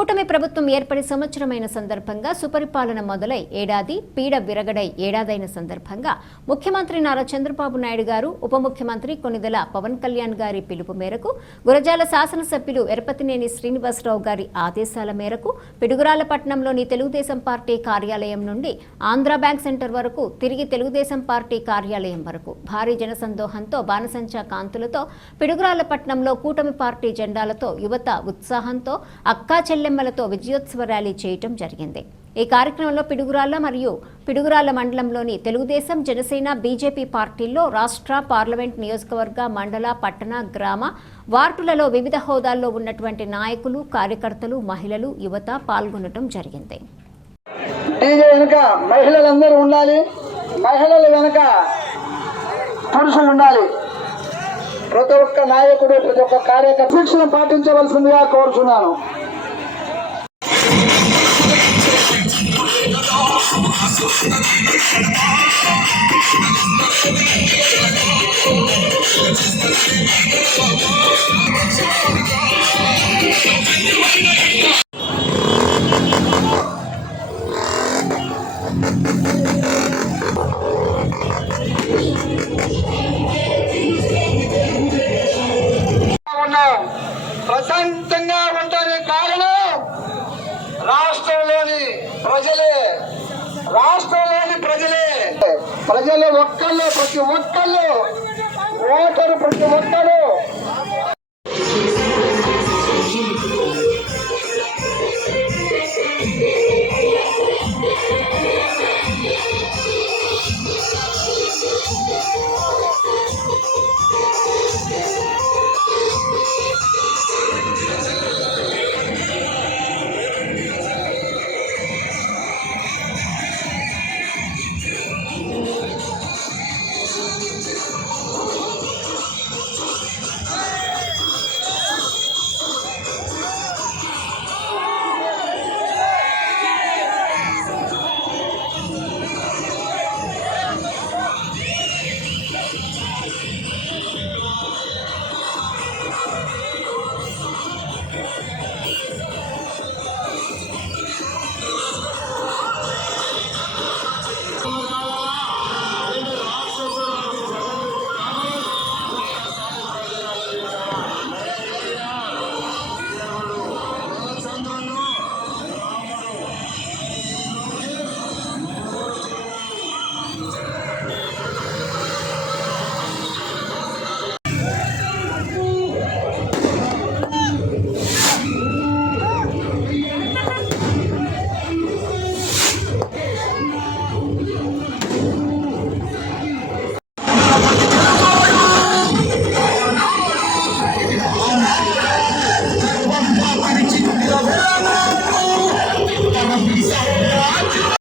కూటమి ప్రభుత్వం ఏర్పడి సంవత్సరమైన సందర్భంగా సుపరిపాలన మొదలై ఏడాది, పీడ విరగడై ఏడాదైన సందర్భంగా ముఖ్యమంత్రి నారా చంద్రబాబు నాయుడు గారు, ఉప ముఖ్యమంత్రి కొనిదెల పవన్ కళ్యాణ్ గారి పిలుపు మేరకు, గురజాల శాసనసభ్యులు ఎరపతినేని శ్రీనివాసరావు గారి ఆదేశాల మేరకు పిడుగురాళ్లపట్నంలోని తెలుగుదేశం పార్టీ కార్యాలయం నుండి ఆంధ్ర బ్యాంక్ సెంటర్ వరకు, తిరిగి తెలుగుదేశం పార్టీ కార్యాలయం వరకు భారీ జనసందోహంతో, బాణసంచా కాంతులతో, పిడుగురాళ్లపట్నంలో కూటమి పార్టీ జెండాలతో, యువత ఉత్సాహంతో, అక్కా చెల్లెమ్మలతో విజయోత్సవ ర్యాలీ చేయటం జరిగింది. ఈ కార్యక్రమంలో పిడుగురాళ్ల మరియు పిడుగురాళ్ల మండలంలోని తెలుగుదేశం, జనసేన, బీజేపీ పార్టీల్లో రాష్ట్ర, పార్లమెంట్, నియోజకవర్గ, మండల, పట్టణ, గ్రామ, వార్డులలో వివిధ హోదాల్లో ఉన్నటువంటి నాయకులు, కార్యకర్తలు, మహిళలు, యువత పాల్గొనడం జరిగింది. మహిళలందరూ ఉండాలి, మహిళల వెనుక పురుషులు ఉండాలి. ప్రతి ఒక్క నాయకుడు, ప్రతి ఒక్క కార్యకర్త శిక్షణ పాటించవలసిందిగా కోరుచున్నాను. ప్రశాంతంగా ఉండని కారణం రాష్ట్రంలోని ప్రజలే. ప్రజలు ఒక్కళ్ళు, ప్రతి ఒక్కళ్ళు ఓటరు, ప్రతి ఒక్కరు